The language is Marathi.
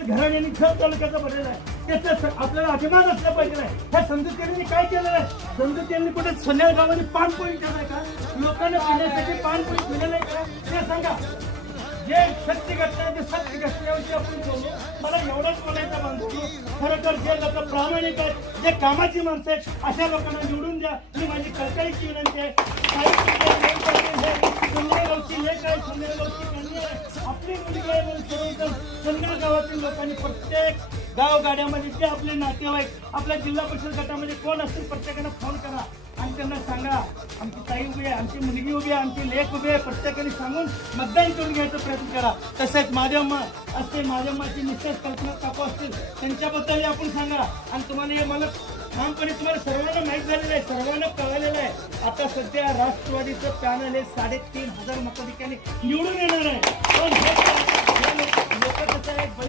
तालुक्यातील घराण्याने खर तालुक्याचा भरलेला आहे, त्याचा आपल्याला अभिमान असला पाहिजे. ह्या समजूत यांनी काय केलेलं आहे? समजूत यांनी कुठे सोन्या गावाने पाणपोळी केलाय का? लोकांना पिण्यासाठी पाणपोळी केलेलं आहे का? ते सांगा. जे सत्य घटना, जे सत्य घटनेवरती आपण बोललो, मला एवढंच बोलायचं मानतो. खरं तर जे लोक प्रामाणिक आहेत, जे कामाची माणसं आहेत, अशा लोकांना निवडून द्या. ही माझी कळकळीची विनंती आहे. आपली मुलगी आहे म्हणून सर्वजण चंद्र गावातील लोकांनी प्रत्येक गाव गाड्यामध्ये जे आपले नातेवाईक आपल्या जिल्हा परिषद गटामध्ये कोण असतील प्रत्येकाने फोन करा आणि त्यांना सांगा आमची ताई उभी आहे, आमची मुलगी उभी आहे, आमची लेक उभी आहे, प्रत्येकाने सांगून मतदान करून घ्यायचा प्रयत्न करा. तसेच माझ्याम्मा असते, माझ्याम्माची निश्चित कल्पना काकू असतील, त्यांच्याबद्दलही आपण सांगा. आणि तुम्हाला हे मला ठामपणे तुम्हाला सर्वांना माहीत झालेलं आहे, सर्वांना कळलेलं आहे. आता सध्या राष्ट्रवादीचं पॅनल हे 3,500 मताधिक्याने निवडून येणार आहे. पण लोक कसं आहे